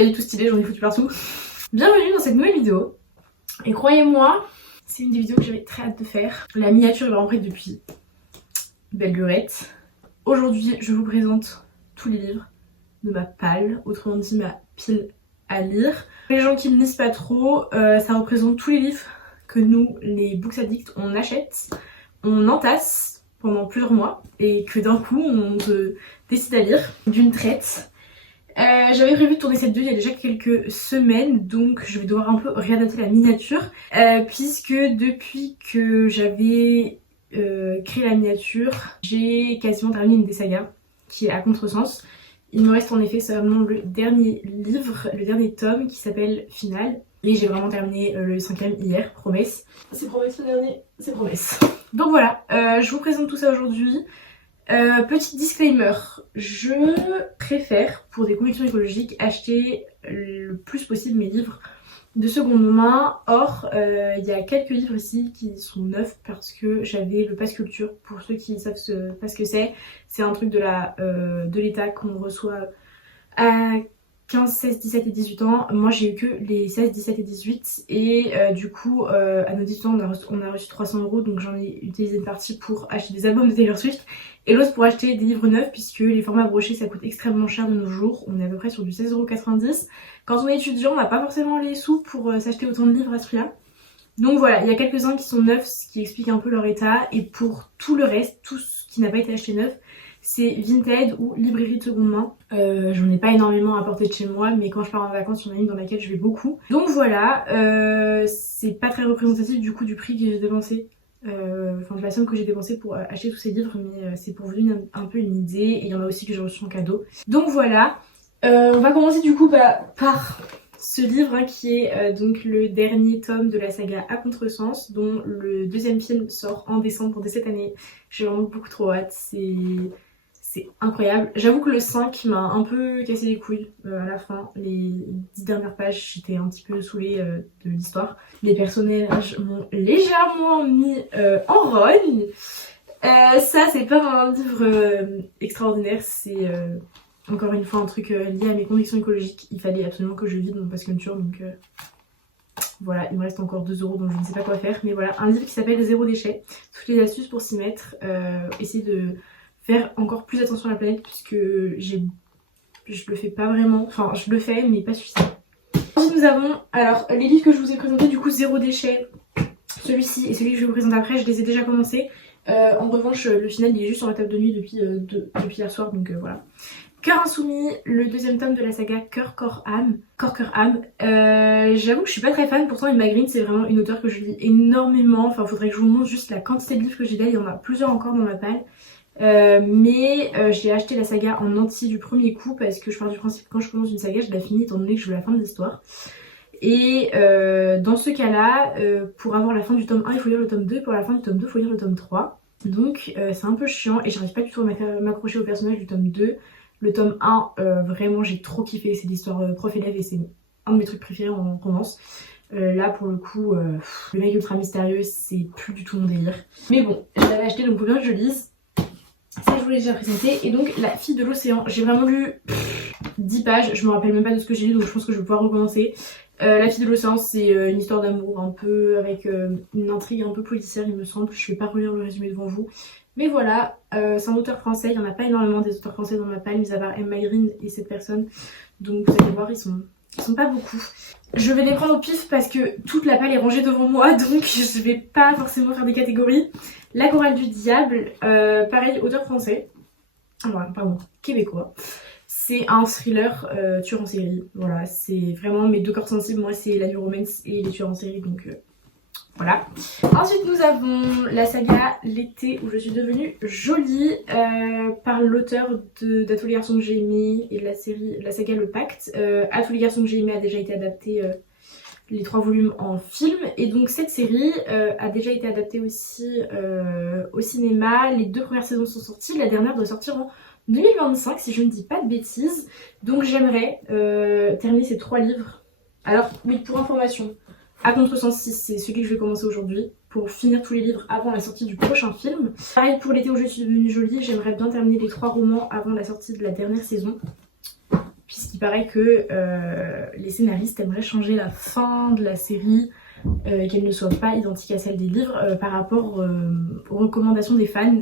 pas du tout stylé, j'en ai foutu partout. Bienvenue dans cette nouvelle vidéo. Et croyez-moi, c'est une des vidéos que j'avais très hâte de faire. La miniature est vraiment prête depuis belle lurette. Aujourd'hui, je vous présente tous les livres de ma palle, autrement dit ma pile à lire. Pour les gens qui ne lisent pas trop, ça représente tous les livres que nous, les books addicts, on achète, on entasse pendant plusieurs mois et que d'un coup on se décide à lire d'une traite. J'avais prévu de tourner cette vidéo il y a déjà quelques semaines, donc je vais devoir un peu réadapter la miniature puisque depuis que j'avais créé la miniature, j'ai quasiment terminé une des sagas qui est à contresens. Il me reste en effet seulement le dernier livre, le dernier tome qui s'appelle Final. Et j'ai vraiment terminé le 5e hier, promesse. C'est promesse le dernier, c'est promesse. Donc voilà, je vous présente tout ça aujourd'hui. Petit disclaimer, je préfère, pour des convictions écologiques, acheter le plus possible mes livres de seconde main. Or, il y a quelques livres ici qui sont neufs parce que j'avais le pass culture. Pour ceux qui savent pas ce que c'est un truc de l'État qu'on reçoit à 15, 16, 17 et 18 ans. Moi j'ai eu que les 16, 17 et 18 et du coup à nos 18 ans on a reçu 300 €, donc j'en ai utilisé une partie pour acheter des albums de Taylor Swift et l'autre pour acheter des livres neufs puisque les formats brochés ça coûte extrêmement cher de nos jours. On est à peu près sur du 16,90 €. Quand on est étudiant on n'a pas forcément les sous pour s'acheter autant de livres à ce prix-là. Donc voilà, il y a quelques-uns qui sont neufs, ce qui explique un peu leur état, et pour tout le reste, tout ce qui n'a pas été acheté neuf, c'est Vinted ou librairie de seconde main. J'en ai pas énormément à porter de chez moi, mais quand je pars en vacances, il y en a une dans laquelle je vais beaucoup. Donc voilà, c'est pas très représentatif du coup du prix que j'ai dépensé, enfin de la somme que j'ai dépensée pour acheter tous ces livres, mais c'est pour vous donner un peu une idée, et il y en a aussi que j'ai reçu en cadeau. Donc voilà, on va commencer du coup par ce livre hein, qui est donc le dernier tome de la saga À Contresens, dont le deuxième film sort en décembre de cette année. J'ai vraiment beaucoup trop hâte, c'est incroyable. J'avoue que le 5 m'a un peu cassé les couilles à la fin. Les 10 dernières pages, j'étais un petit peu saoulée de l'histoire. Les personnages m'ont légèrement mis en rogne. Ça, c'est pas un livre extraordinaire, c'est encore une fois un truc lié à mes convictions écologiques. Il fallait absolument que je vide mon pass culture, donc voilà, il me reste encore 2 €, donc je ne sais pas quoi faire. Mais voilà, un livre qui s'appelle Zéro déchet. Toutes les astuces pour s'y mettre. Essayer de faire encore plus attention à la planète puisque je le fais pas vraiment. Enfin, je le fais, mais pas suffisamment. Ensuite, nous avons alors les livres que je vous ai présentés, du coup, Zéro déchet. Celui-ci et celui que je vous présente après, je les ai déjà commencés. En revanche, le final, il est juste sur la table de nuit depuis hier soir, donc voilà. Cœur insoumis, le deuxième tome de la saga Cœur, Corps, Âme. Corps, Cœur, Âme. J'avoue que je suis pas très fan, pourtant Emma Green c'est vraiment une auteure que je lis énormément. Enfin, faudrait que je vous montre juste la quantité de livres que j'ai là, il y en a plusieurs encore dans ma palle. Mais j'ai acheté la saga en entier du premier coup parce que je pars du principe que quand je commence une saga, je la finis étant donné que je veux la fin de l'histoire. Et dans ce cas-là, pour avoir la fin du tome 1, il faut lire le tome 2, et pour la fin du tome 2, il faut lire le tome 3. Donc c'est un peu chiant et j'arrive pas du tout à m'accrocher au personnage du tome 2. Le tome 1, vraiment j'ai trop kiffé, c'est l'histoire prof-élève et c'est un de mes trucs préférés en romance. Là pour le coup, le mec ultra mystérieux, c'est plus du tout mon délire. Mais bon, je l'avais acheté donc faut bien que je lise. Ça je vous l'ai déjà présenté. Et donc La fille de l'océan, j'ai vraiment lu 10 pages, je me rappelle même pas de ce que j'ai lu donc je pense que je vais pouvoir recommencer. La fille de l'océan c'est une histoire d'amour un peu avec une intrigue un peu policière il me semble. Je vais pas relire le résumé devant vous. Mais voilà, c'est un auteur français, il n'y en a pas énormément des auteurs français dans ma palle, mis à part Emma Green et cette personne. Donc vous allez voir, ils sont pas beaucoup. Je vais les prendre au pif parce que toute la palle est rangée devant moi, donc je vais pas forcément faire des catégories. La chorale du diable, pareil, auteur français, voilà, pardon, québécois. C'est un thriller tueur en série, voilà, c'est vraiment mes deux corps sensibles, moi c'est la new romance et les tueurs en série, donc voilà. Ensuite nous avons la saga L'été où je suis devenue jolie par l'auteur d'À tous les garçons que j'ai aimés et la saga Le Pacte. À tous les garçons que j'ai aimés a déjà été adapté les 3 volumes en film et donc cette série a déjà été adaptée aussi au cinéma. Les 2 premières saisons sont sorties, la dernière doit sortir en 2025 si je ne dis pas de bêtises. Donc j'aimerais terminer ces 3 livres. Alors oui, pour information, À Contresens 6, c'est celui que je vais commencer aujourd'hui pour finir tous les livres avant la sortie du prochain film. Pareil pour L'été où je suis devenue jolie, j'aimerais bien terminer les 3 romans avant la sortie de la dernière saison, puisqu'ils paraît que les scénaristes aimeraient changer la fin de la série, qu'elle ne soit pas identique à celle des livres par rapport aux recommandations des fans,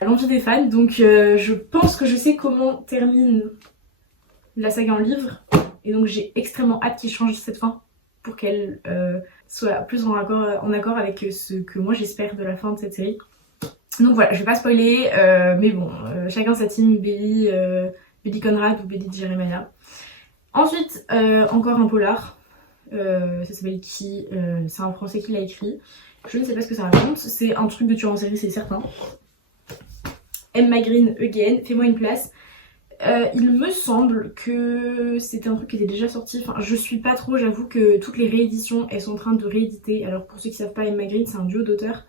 à l'envie des fans. Donc je pense que je sais comment termine la saga en livre, et donc j'ai extrêmement hâte qu'ils changent cette fin pour qu'elle soit plus en accord avec ce que moi j'espère de la fin de cette série. Donc voilà, je vais pas spoiler, mais bon, chacun sa team, Billy Conrad ou Billy Jeremiah. Ensuite, encore un polar, ça s'appelle Qui, c'est un français qui l'a écrit. Je ne sais pas ce que ça raconte, c'est un truc de tueur en série, c'est certain. Emma Green Again, Fais-moi une place. Il me semble que c'était un truc qui était déjà sorti, enfin je suis pas trop, j'avoue que toutes les rééditions elles sont en train de rééditer. Alors pour ceux qui savent pas, Emma Green c'est un duo d'auteurs,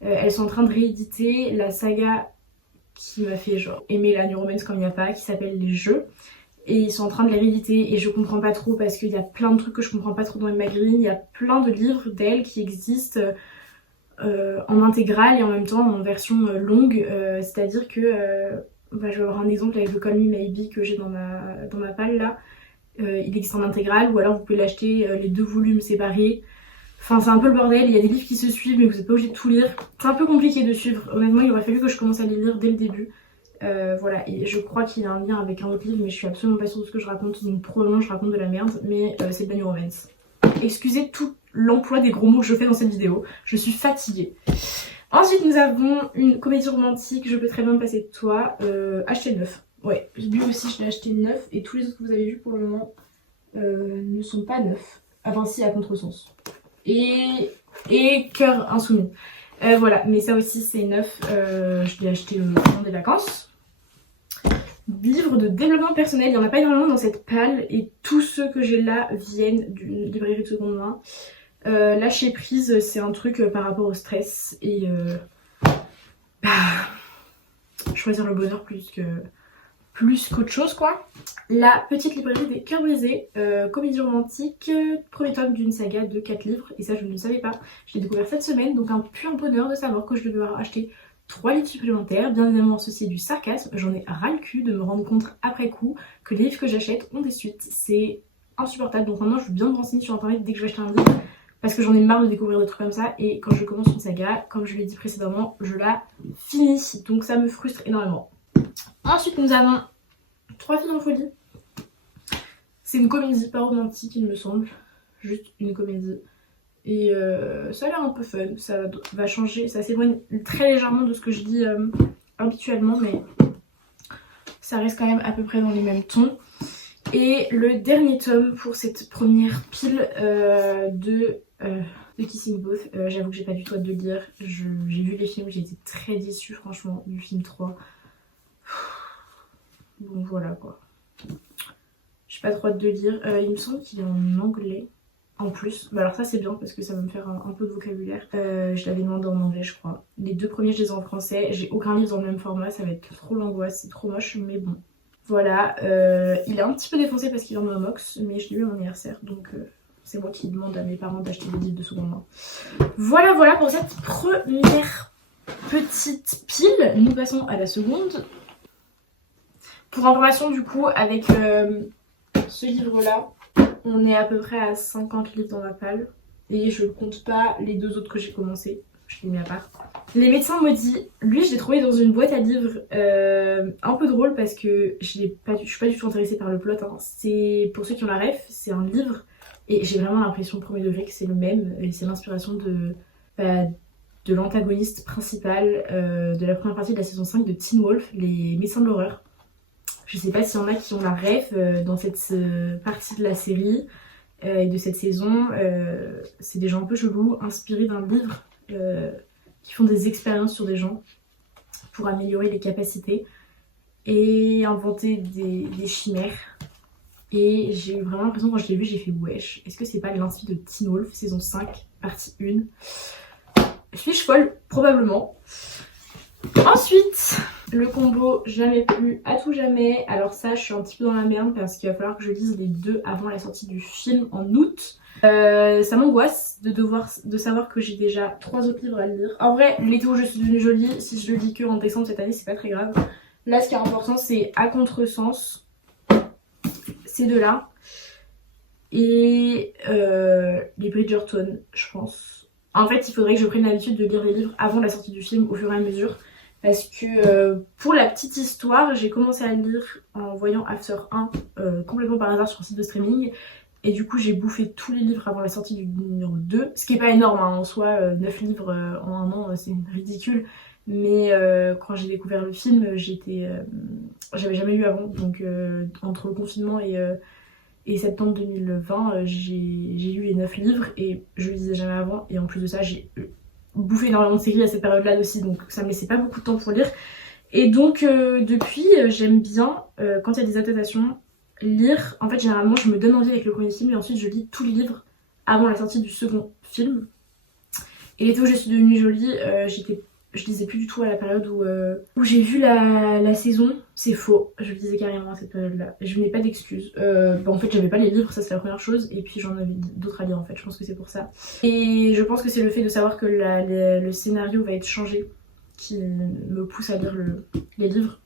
elles sont en train de rééditer la saga qui m'a fait genre aimer la New Romance comme il n'y a pas, qui s'appelle Les Jeux, et ils sont en train de les rééditer et je comprends pas trop parce qu'il y a plein de trucs que je comprends pas trop dans Emma Green. Il y a plein de livres d'elle qui existent en intégrale et en même temps en version longue, c'est à dire que je vais avoir un exemple avec le Call Me Maybe que j'ai dans ma palle là. Il existe en intégrale ou alors vous pouvez l'acheter les 2 volumes séparés. Enfin c'est un peu le bordel, il y a des livres qui se suivent mais vous n'êtes pas obligé de tout lire. C'est un peu compliqué de suivre, honnêtement il aurait fallu que je commence à les lire dès le début. Voilà, et je crois qu'il y a un lien avec un autre livre mais je suis absolument pas sûre de ce que je raconte, donc probablement je raconte de la merde, mais c'est de la New Romance. Excusez tout l'emploi des gros mots que je fais dans cette vidéo, je suis fatiguée. Ensuite nous avons une comédie romantique, Je peux très bien me passer de toi, acheté neuf. Ouais, lui aussi je l'ai acheté neuf et tous les autres que vous avez vus pour le moment ne sont pas neufs. Enfin si, à contresens. Et Cœur insoumis. Voilà, mais ça aussi c'est neuf, je l'ai acheté au moment des vacances. Livre de développement personnel, il n'y en a pas énormément dans cette palle et tous ceux que j'ai là viennent d'une librairie de seconde main. Lâcher prise, c'est un truc par rapport au stress et choisir le bonheur plus qu'autre chose quoi. La petite librairie des cœurs brisés, comédie romantique, premier tome d'une saga de 4 livres et ça je ne le savais pas, je l'ai découvert cette semaine, donc un pur bonheur de savoir que je devais avoir acheté 3 livres supplémentaires. Bien évidemment ceci est du sarcasme, j'en ai ras le cul de me rendre compte après coup que les livres que j'achète ont des suites, c'est insupportable. Donc maintenant je veux bien me renseigner sur internet dès que je vais acheter un livre parce que j'en ai marre de découvrir des trucs comme ça et quand je commence une saga, comme je l'ai dit précédemment, je la finis, donc ça me frustre énormément. Ensuite nous avons 3 filles en folie. C'est une comédie, pas romantique il me semble, juste une comédie. Et ça a l'air un peu fun, ça va changer, ça s'éloigne très légèrement de ce que je dis habituellement, mais ça reste quand même à peu près dans les mêmes tons. Et le dernier tome pour cette première pile de Kissing Booth, j'avoue que j'ai pas du tout hâte de le lire. J'ai vu les films, j'ai été très déçue franchement du film 3. Bon voilà quoi. J'ai pas trop hâte de lire. Il me semble qu'il est en anglais en plus. Bah alors ça c'est bien parce que ça va me faire un peu de vocabulaire. Je l'avais demandé en anglais je crois. Les 2 premiers je les ai en français. J'ai aucun livre dans le même format, ça va être trop l'angoisse, c'est trop moche mais bon. Voilà, il est un petit peu défoncé parce qu'il est en Mox, mais je l'ai eu à mon anniversaire, donc c'est moi qui demande à mes parents d'acheter des livres de seconde main. Voilà pour cette première petite pile. Nous passons à la seconde. Pour information du coup, avec ce livre-là, on est à peu près à 50 livres dans ma palle. Et je ne compte pas les 2 autres que j'ai commencé, je les mets à part. Les médecins maudits, lui je l'ai trouvé dans une boîte à livres un peu drôle parce que je suis pas du tout intéressée par le plot. Hein. C'est, pour ceux qui ont la ref, c'est un livre et j'ai vraiment l'impression au premier degré que c'est le même. Et c'est l'inspiration de l'antagoniste principal de la première partie de la saison 5 de Teen Wolf, les médecins de l'horreur. Je sais pas s'il y en a qui ont la ref dans cette partie de la série et de cette saison. C'est des gens un peu chelous, inspirés d'un livre qui font des expériences sur des gens pour améliorer les capacités et inventer des chimères. Et j'ai eu vraiment l'impression quand je l'ai vu, j'ai fait wesh, est-ce que c'est pas l'inspi de Teen Wolf saison 5 partie 1? Suis-je folle? Probablement. Ensuite, le combo Jamais plus à tout jamais. Alors ça je suis un petit peu dans la merde parce qu'il va falloir que je lise les 2 avant la sortie du film en août. Ça m'angoisse de savoir que j'ai déjà 3 autres livres à lire. En vrai, l'été où je suis devenue jolie, si je le lis que en décembre cette année, c'est pas très grave. Là, ce qui est important, c'est À contresens. ces deux-là. Et les Bridgerton, je pense. En fait, il faudrait que je prenne l'habitude de lire les livres avant la sortie du film, au fur et à mesure. Parce que pour la petite histoire, j'ai commencé à le lire en voyant After 1 complètement par hasard sur un site de streaming. Et du coup, j'ai bouffé tous les livres avant la sortie du numéro 2. Ce qui est pas énorme, hein, en soi, 9 livres en un an, c'est ridicule. Mais quand j'ai découvert le film, j'avais jamais lu avant. Donc entre le confinement et septembre 2020, j'ai lu les 9 livres et je lisais jamais avant. Et en plus de ça, j'ai bouffé énormément de séries à cette période-là aussi, donc ça me laissait pas beaucoup de temps pour lire. Et donc depuis, j'aime bien, quand il y a des adaptations, lire. En fait, généralement, je me donne envie avec le premier film et ensuite je lis tous les livres avant la sortie du second film. Et l'été où je suis devenue jolie, je lisais plus du tout à la période où j'ai vu la saison. C'est faux, je lisais carrément à cette période-là. Je n'ai pas d'excuses. En fait, j'avais pas les livres, ça c'est la première chose. Et puis j'en avais d'autres à lire en fait, je pense que c'est pour ça. Et je pense que c'est le fait de savoir que le scénario va être changé qui me pousse à lire les livres.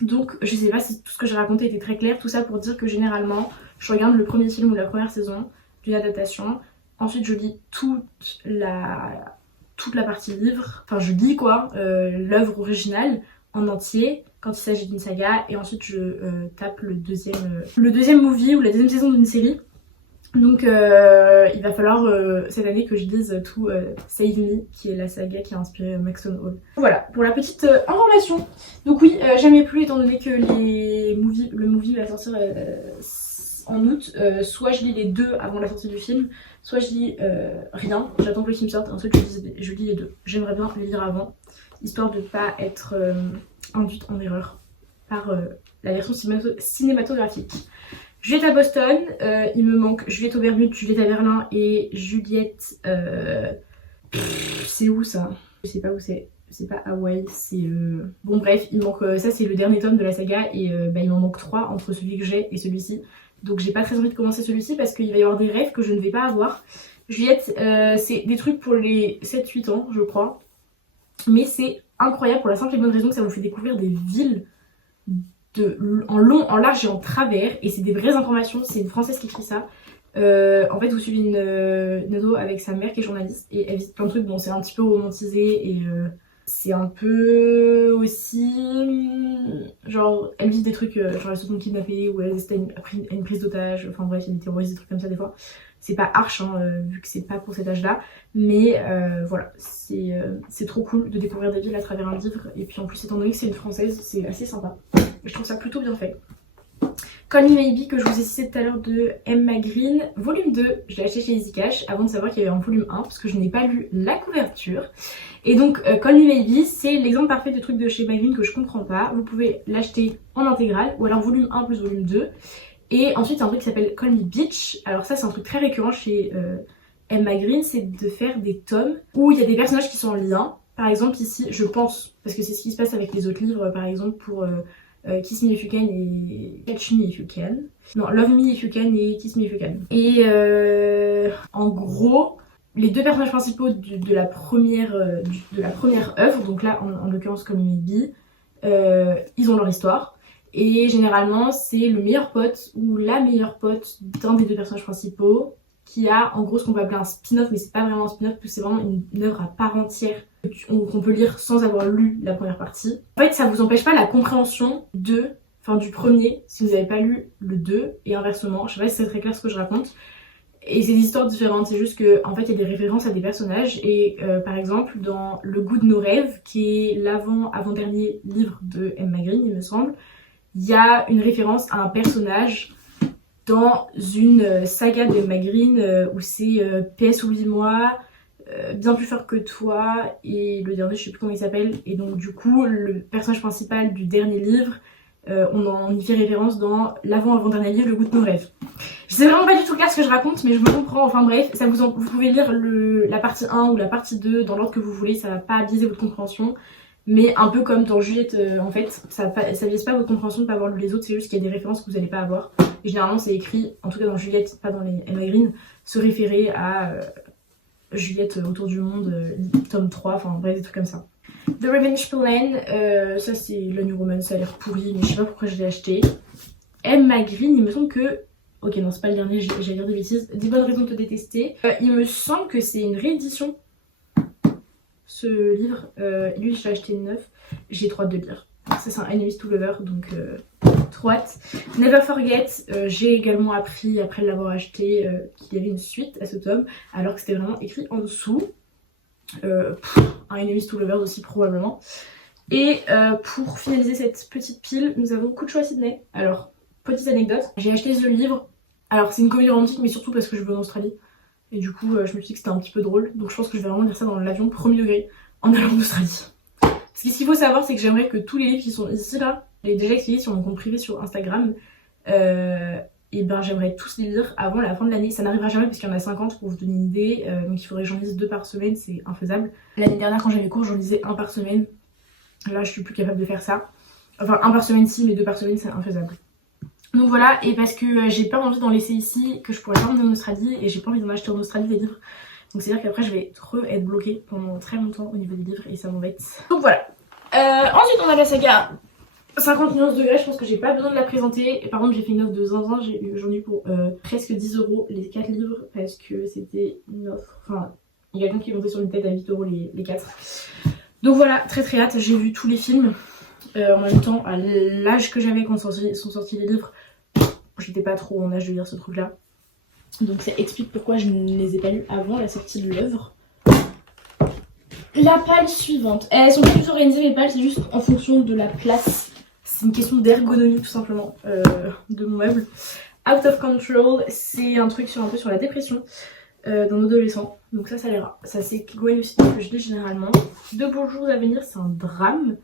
Donc je sais pas si tout ce que j'ai raconté était très clair. Tout ça pour dire que généralement, je regarde le premier film ou la première saison d'une adaptation. Ensuite, je lis toute la partie livre, enfin je lis quoi, l'œuvre originale en entier quand il s'agit d'une saga, et ensuite je tape le deuxième movie ou la deuxième saison d'une série. Donc il va falloir cette année que je lise tout Save Me, qui est la saga qui a inspiré Maxon Hall. Voilà pour la petite information. Donc oui, jamais plus, étant donné que le movie va sortir en août, soit je lis les deux avant la sortie du film, soit je lis rien, j'attends que le film sorte, ensuite je lis les deux. J'aimerais bien les lire avant, histoire de ne pas être induite en erreur par la version cinématographique. Juliette à Boston, il me manque Juliette aux Bermudes, Juliette à Berlin et Juliette... c'est où ça? Je sais pas où c'est. C'est pas Hawaï, c'est... Bon bref, il manque... ça c'est le dernier tome de la saga et il m'en manque 3 entre celui que j'ai et celui-ci. Donc j'ai pas très envie de commencer celui-ci parce qu'il va y avoir des rêves que je ne vais pas avoir. Juliette, c'est des trucs pour les 7-8 ans, je crois. Mais c'est incroyable pour la simple et bonne raison que ça vous fait découvrir des villes en long, en large et en travers. Et c'est des vraies informations, c'est une Française qui écrit ça. En fait, vous suivez une ado avec sa mère qui est journaliste et elle visite plein de trucs. Bon, c'est un petit peu romantisé et c'est un peu aussi... genre, elle visite des trucs, genre elles se sont kidnappées ou elles étaient à une prise d'otage. Enfin bref, il y a des terroristes, des trucs comme ça des fois. C'est pas arche, hein, vu que c'est pas pour cet âge-là. Mais voilà, c'est trop cool de découvrir des villes à travers un livre. Et puis en plus, étant donné que c'est une Française, c'est assez sympa. Et je trouve ça plutôt bien fait. Call Me Maybe, que je vous ai cité tout à l'heure, de Emma Green, volume 2, je l'ai acheté chez Easy Cash avant de savoir qu'il y avait un volume 1 parce que je n'ai pas lu la couverture. Et donc Call Me Maybe, c'est l'exemple parfait de truc de chez Emma Green que je comprends pas. Vous pouvez l'acheter en intégrale ou alors volume 1 plus volume 2. Et ensuite il y a un truc qui s'appelle Call Me Bitch. Alors ça c'est un truc très récurrent chez Emma Green, c'est de faire des tomes où il y a des personnages qui sont en lien. Par exemple ici, je pense, parce que c'est ce qui se passe avec les autres livres, par exemple pour... Kiss Me If You Can et Catch Me If You Can. Non, Love Me If You Can et Kiss Me If You Can. Et en gros, les deux personnages principaux de la première œuvre, donc là en l'occurrence comme Maybe, ils ont leur histoire. Et généralement, c'est le meilleur pote ou la meilleure pote d'un des deux personnages principaux qui a en gros ce qu'on peut appeler un spin-off, mais c'est pas vraiment un spin-off parce que c'est vraiment une œuvre à part entière qu'on peut lire sans avoir lu la première partie. En fait, ça vous empêche pas la compréhension du premier si vous n'avez pas lu le 2 et inversement. Je sais pas si c'est très clair ce que je raconte. Et c'est des histoires différentes, c'est juste que en fait il y a des références à des personnages et par exemple dans Le Goût de nos rêves, qui est l'avant-dernier livre de Emma Green il me semble, il y a une référence à un personnage dans une saga de Emma Green où c'est PS oublie-moi, bien plus fort que toi et le dernier je sais plus comment il s'appelle. Et donc du coup le personnage principal du dernier livre, on y fait référence dans l'avant-dernier livre, Le Goût de nos rêves. Je sais vraiment pas du tout clair ce que je raconte mais je me comprends, enfin bref, vous pouvez lire la partie 1 ou la partie 2 dans l'ordre que vous voulez, ça va pas biaiser votre compréhension. Mais un peu comme dans Juliette, en fait, ça biaise pas votre compréhension de pas avoir lu les autres, c'est juste qu'il y a des références que vous allez pas avoir. Et généralement c'est écrit, en tout cas dans Juliette, pas dans les Emma Green, se référer à Juliette autour du monde, tome 3, enfin bref, des trucs comme ça. The Revenge Plan, ça c'est la New Romance, ça a l'air pourri, mais je sais pas pourquoi je l'ai acheté. Emma Green, il me semble que... Ok non c'est pas le dernier, j'ai dire des bêtises. 10 bonnes raisons de te détester. Il me semble que c'est une réédition, ce livre. Lui je l'ai acheté neuf, j'ai trop hâte de le lire. Ça c'est un Enemies to Lover, donc trop hâte. Never Forget, j'ai également appris après l'avoir acheté qu'il y avait une suite à ce tome, alors que c'était vraiment écrit en dessous. Un Enemies to Lovers aussi probablement. Et pour finaliser cette petite pile, nous avons Coup de choix Sydney. Alors, petite anecdote, j'ai acheté ce livre. Alors c'est une comédie romantique mais surtout parce que je vais en Australie. Et du coup je me suis dit que c'était un petit peu drôle. Donc je pense que je vais vraiment lire ça dans l'avion premier degré en allant en Australie. Parce que ce qu'il faut savoir c'est que j'aimerais que tous les livres qui sont ici là, les déjà expliqués sur mon compte privé sur Instagram, et ben j'aimerais tous les lire avant la fin de l'année. Ça n'arrivera jamais parce qu'il y en a 50 pour vous donner une idée. Donc il faudrait que j'en lise 2 par semaine, c'est infaisable. L'année dernière quand j'avais cours j'en lisais 1 par semaine. Là je suis plus capable de faire ça. Enfin 1 par semaine si, mais 2 par semaine c'est infaisable. Donc voilà, et parce que j'ai pas envie d'en laisser ici, que je pourrais pas emmener en Australie, et j'ai pas envie d'en acheter en Australie des livres. Donc c'est à dire qu'après je vais être bloquée pendant très longtemps au niveau des livres et ça m'embête. Donc voilà. Ensuite on a la saga 50 nuances degrés, je pense que j'ai pas besoin de la présenter. Et par contre j'ai fait une offre de zinzin, j'en ai eu pour presque 10 € les 4 livres parce que c'était une offre. Enfin, il y a quelqu'un qui est monté sur une tête à 8 € les 4. Donc voilà, très très hâte, j'ai vu tous les films. En même temps, à l'âge que j'avais quand sont sortis les livres, j'étais pas trop en âge de lire ce truc là. Donc ça explique pourquoi je ne les ai pas lus avant la sortie de l'œuvre. La palle suivante. Elles sont pas tous organisées les palles, c'est juste en fonction de la place. C'est une question d'ergonomie tout simplement de mon meuble. Out of Control, c'est un truc un peu sur la dépression d'un adolescent. Donc ça l'ira. Ça c'est Gwen aussi que je lis généralement. De beaux jours à venir, c'est un drame.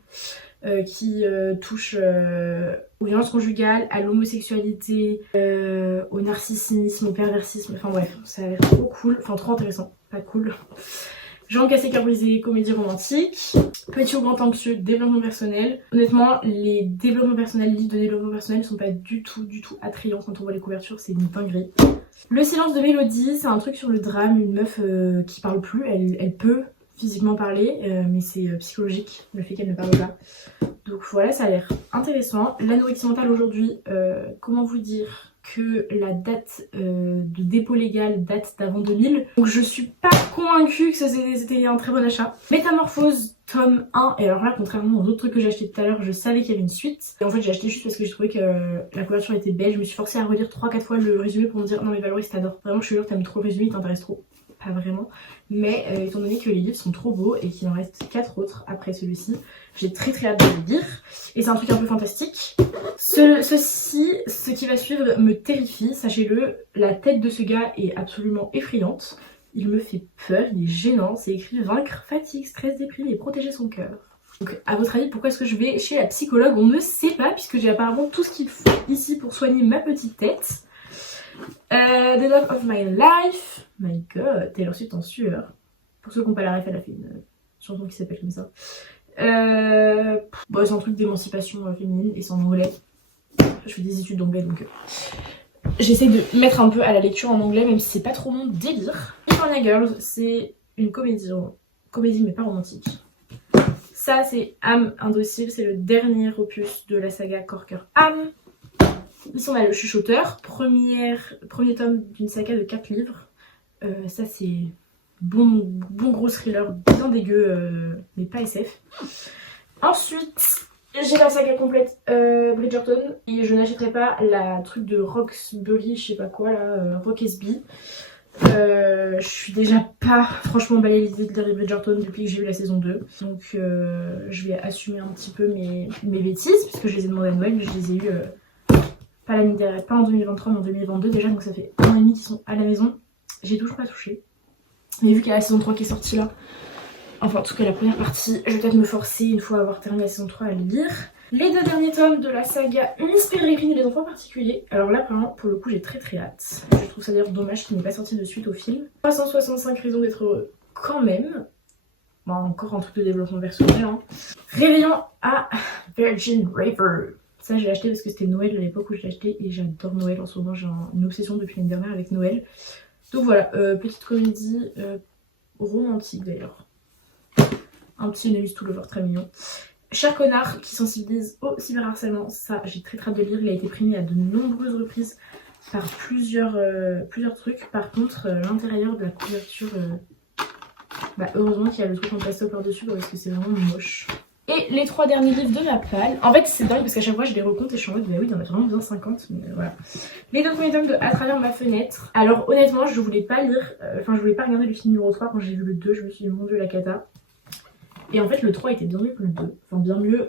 Qui touche aux violences conjugales, à l'homosexualité, au narcissisme, au perversisme, enfin bref, ça a l'air trop cool, enfin trop intéressant, pas cool. Jambes cassées, cœur brisé, comédie romantique, petit ou grand anxieux, développement personnel. Honnêtement, les développements personnels, livres de développement personnel sont pas du tout attrayants quand on voit les couvertures, c'est une dinguerie. Le silence de Mélodie, c'est un truc sur le drame, une meuf qui parle plus, elle peut physiquement parler, mais c'est psychologique le fait qu'elle ne parle pas. Donc voilà, ça a l'air intéressant. L'anorexie mentale aujourd'hui, comment vous dire que la date de dépôt légal date d'avant 2000. Donc je suis pas convaincue que c'était un très bon achat. Métamorphose tome 1, et alors là contrairement aux autres trucs que j'ai acheté tout à l'heure, je savais qu'il y avait une suite. Et en fait j'ai acheté juste parce que j'ai trouvé que la couverture était belle. Je me suis forcée à relire 3-4 fois le résumé pour me dire non mais Valoris t'adores. Vraiment je suis sûre que t'aimes trop le résumé, il t'intéresse trop. Pas vraiment, mais étant donné que les livres sont trop beaux et qu'il en reste 4 autres après celui-ci, j'ai très hâte de les lire. Et c'est un truc un peu fantastique. Ce qui va suivre me terrifie, sachez-le, la tête de ce gars est absolument effrayante. Il me fait peur, il est gênant, c'est écrit vaincre fatigue, stress, déprime et protéger son cœur. Donc à votre avis, pourquoi est-ce que je vais chez la psychologue? On ne sait pas, puisque j'ai apparemment tout ce qu'il faut ici pour soigner ma petite tête. The Love of My Life, my god, Taylor Swift en sueur. Pour ceux qui n'ont pas la ref, elle a fait une chanson qui s'appelle comme ça. Bon, c'est un truc d'émancipation féminine et c'est en anglais. Je fais des études d'anglais donc j'essaie de mettre un peu à la lecture en anglais même si c'est pas trop mon délire. California Girls, c'est une comédie mais pas romantique. Ça c'est Âme Indocile, c'est le dernier opus de la saga Corker Âme. Ici on a le chuchoteur, premier tome d'une saga de 4 livres. Ça c'est bon gros thriller bien dégueu, mais pas SF. Ensuite j'ai la saga complète Bridgerton et je n'achèterai pas la truc de Roxbury, je sais pas quoi là, Roxby. Je suis déjà pas franchement emballée l'idée de lire Bridgerton depuis que j'ai eu la saison 2. Donc je vais assumer un petit peu mes bêtises puisque je les ai demandées à Noël, je les ai eues pas en 2023 mais en 2022 déjà, donc ça fait 1 an et demi qu'ils sont à la maison. J'ai toujours pas touché. Mais vu qu'il y a la saison 3 qui est sortie là, enfin en tout cas la première partie, je vais peut-être me forcer une fois avoir terminé la saison 3 à le lire. Les 2 derniers tomes de la saga Miss Peregrine et les enfants particuliers. Alors là vraiment pour le coup j'ai très hâte. Je trouve ça d'ailleurs dommage qu'il n'ait pas sorti de suite au film. 365 raisons d'être heureux quand même. Bon, encore un truc de développement personnel hein. Réveillon à Virgin River. Ça je l'ai acheté parce que c'était Noël à l'époque où je l'ai acheté et j'adore Noël en ce moment, j'ai une obsession depuis l'année dernière avec Noël. Donc voilà, petite comédie romantique d'ailleurs. Un petit Enemies to Lover très mignon. Cher connard qui sensibilise au cyberharcèlement. Ça, j'ai très hâte de lire. Il a été primé à de nombreuses reprises par plusieurs trucs. Par contre, l'intérieur de la couverture, heureusement qu'il y a le truc en plastique par-dessus parce que c'est vraiment moche. Et les 3 derniers livres de ma palle. En fait, c'est dingue parce qu'à chaque fois, je les recompte et je suis en mode, bah oui, il y en a vraiment besoin 50. Mais voilà. Les 2 premiers tomes de À travers ma fenêtre. Alors, honnêtement, je voulais pas lire, je voulais pas regarder le film numéro 3 quand j'ai vu le 2. Je me suis dit, mon dieu, la cata. Et en fait, le 3 était bien mieux que le 2. Enfin, bien mieux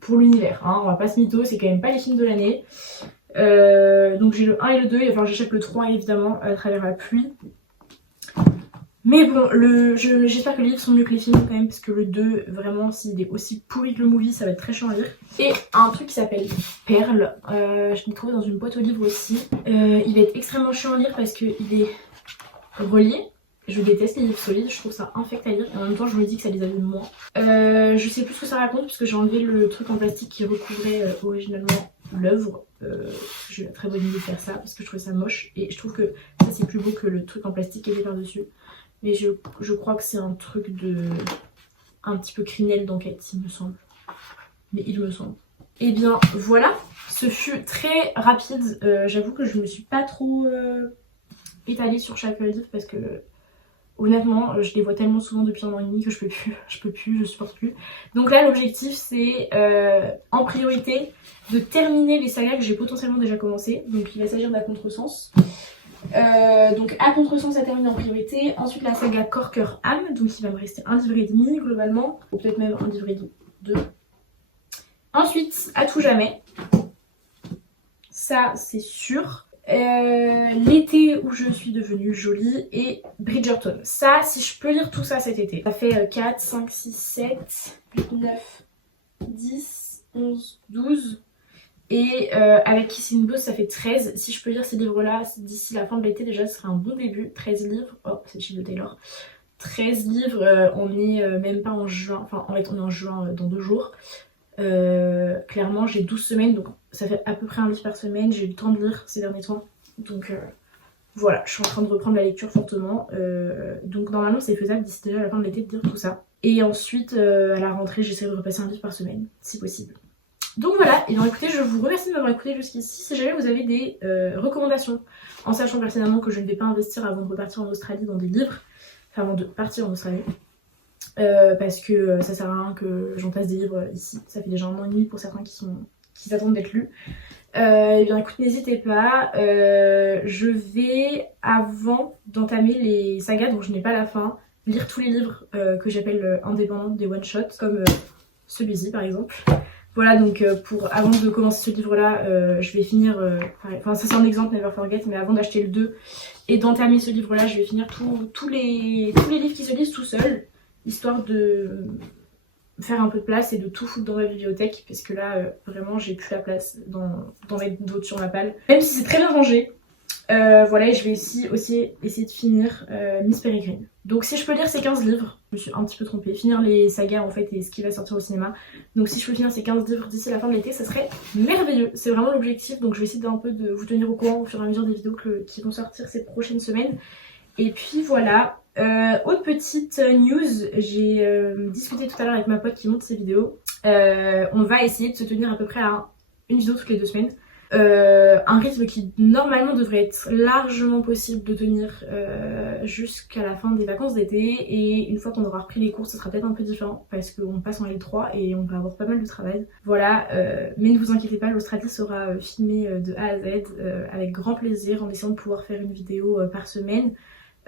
pour l'univers. Hein. On va pas se mytho, c'est quand même pas les films de l'année. Donc, j'ai le 1 et le 2. Enfin, j'achète le 3 évidemment à travers la pluie. Mais bon, j'espère que les livres sont mieux que les films quand même, parce que le 2, vraiment, s'il est aussi pourri que le movie, ça va être très chiant à lire. Et un truc qui s'appelle Perle, je l'ai trouvé dans une boîte aux livres aussi. Il va être extrêmement chiant à lire parce qu'il est relié. Je déteste les livres solides, je trouve ça infect à lire et en même temps je me dis que ça les abîme moins. Je sais plus ce que ça raconte parce que j'ai enlevé le truc en plastique qui recouvrait originalement l'œuvre. J'ai eu la très bonne idée de faire ça parce que je trouvais ça moche et je trouve que ça c'est plus beau que le truc en plastique qui était par-dessus. Mais je crois que c'est un truc un petit peu criminel d'enquête, il me semble. Mais il me semble. Et bien voilà, ce fut très rapide. J'avoue que je me suis pas trop étalée sur chaque livre parce que honnêtement, je les vois tellement souvent depuis 1 an et demi que je supporte plus. Donc là, l'objectif c'est en priorité de terminer les sagas que j'ai potentiellement déjà commencé. Donc il va s'agir d'À Contresens. Donc À Contresens à terminer en priorité. Ensuite la saga Corps, Cœur, Âme. Donc il va me rester 1 livre et demi globalement. Ou peut-être même 1 livre et 2. Ensuite À tout jamais. Ça c'est sûr. L'été où je suis devenue jolie et Bridgerton. Ça, si je peux lire tout ça cet été. Ça fait 4, 5, 6, 7, 8, 9, 10, 11, 12. Et avec Kissing Booth, ça fait 13. Si je peux lire ces livres-là d'ici la fin de l'été, déjà, ce serait un bon début. 13 livres. Oh, c'est le chiffre de Taylor. 13 livres, on est même pas en juin. Enfin, en fait, on est en juin dans 2 jours. Clairement j'ai 12 semaines donc ça fait à peu près 1 livre par semaine, j'ai eu le temps de lire ces derniers temps donc voilà, je suis en train de reprendre la lecture fortement donc normalement c'est faisable d'ici déjà la fin de l'été de lire tout ça et ensuite à la rentrée j'essaie de repasser 1 livre par semaine si possible. Donc voilà, et bien écoutez, je vous remercie de m'avoir écouté jusqu'ici. Si jamais vous avez des recommandations, en sachant personnellement que je ne vais pas investir avant de repartir en Australie dans des livres, enfin avant de partir en Australie, parce que ça sert à rien que j'en passe des livres ici, ça fait déjà 1 an et demi pour certains qui attendent d'être lus. Et bien écoute, n'hésitez pas, je vais, avant d'entamer les sagas dont je n'ai pas la fin, lire tous les livres que j'appelle indépendants, des one-shots, comme celui-ci par exemple. Voilà, donc avant de commencer ce livre-là, je vais finir, enfin ça c'est un exemple, Never Forget, mais avant d'acheter le 2 et d'entamer ce livre-là, je vais finir tous les livres qui se lisent tout seuls, histoire de faire un peu de place et de tout foutre dans ma bibliothèque, parce que là, vraiment, j'ai plus la place d'en mettre d'autres sur ma palle. Même si c'est très bien rangé. Voilà, et je vais aussi essayer de finir Miss Peregrine. Donc si je peux lire ces 15 livres, je me suis un petit peu trompée, finir les sagas en fait et ce qui va sortir au cinéma. Donc si je peux finir ces 15 livres d'ici la fin de l'été, ça serait merveilleux. C'est vraiment l'objectif, donc je vais essayer d'un peu de vous tenir au courant au fur et à mesure des vidéos qui vont sortir ces prochaines semaines. Et puis voilà, autre petite news, j'ai discuté tout à l'heure avec ma pote qui monte ses vidéos. On va essayer de se tenir à peu près à une vidéo toutes les 2 semaines. Un rythme qui normalement devrait être largement possible de tenir jusqu'à la fin des vacances d'été, et une fois qu'on aura repris les cours ce sera peut-être un peu différent parce qu'on passe en L3 et on va avoir pas mal de travail. Voilà, mais ne vous inquiétez pas, l'Australie sera filmée de A à Z avec grand plaisir, en essayant de pouvoir faire une vidéo par semaine.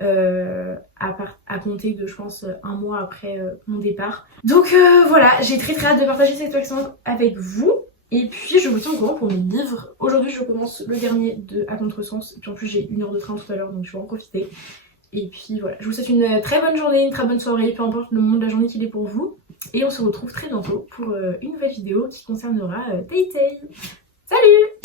À compter de je pense 1 mois après mon départ. Donc voilà, j'ai très hâte de partager cette expérience avec vous. Et puis je vous tiens au courant pour mes livres. Aujourd'hui je commence le dernier de À Contresens. Et puis en plus j'ai 1 heure de train tout à l'heure, donc je vais en profiter. Et puis voilà, je vous souhaite une très bonne journée, une très bonne soirée, peu importe le moment de la journée qu'il est pour vous. Et on se retrouve très bientôt pour une nouvelle vidéo qui concernera Tay Tay. Salut!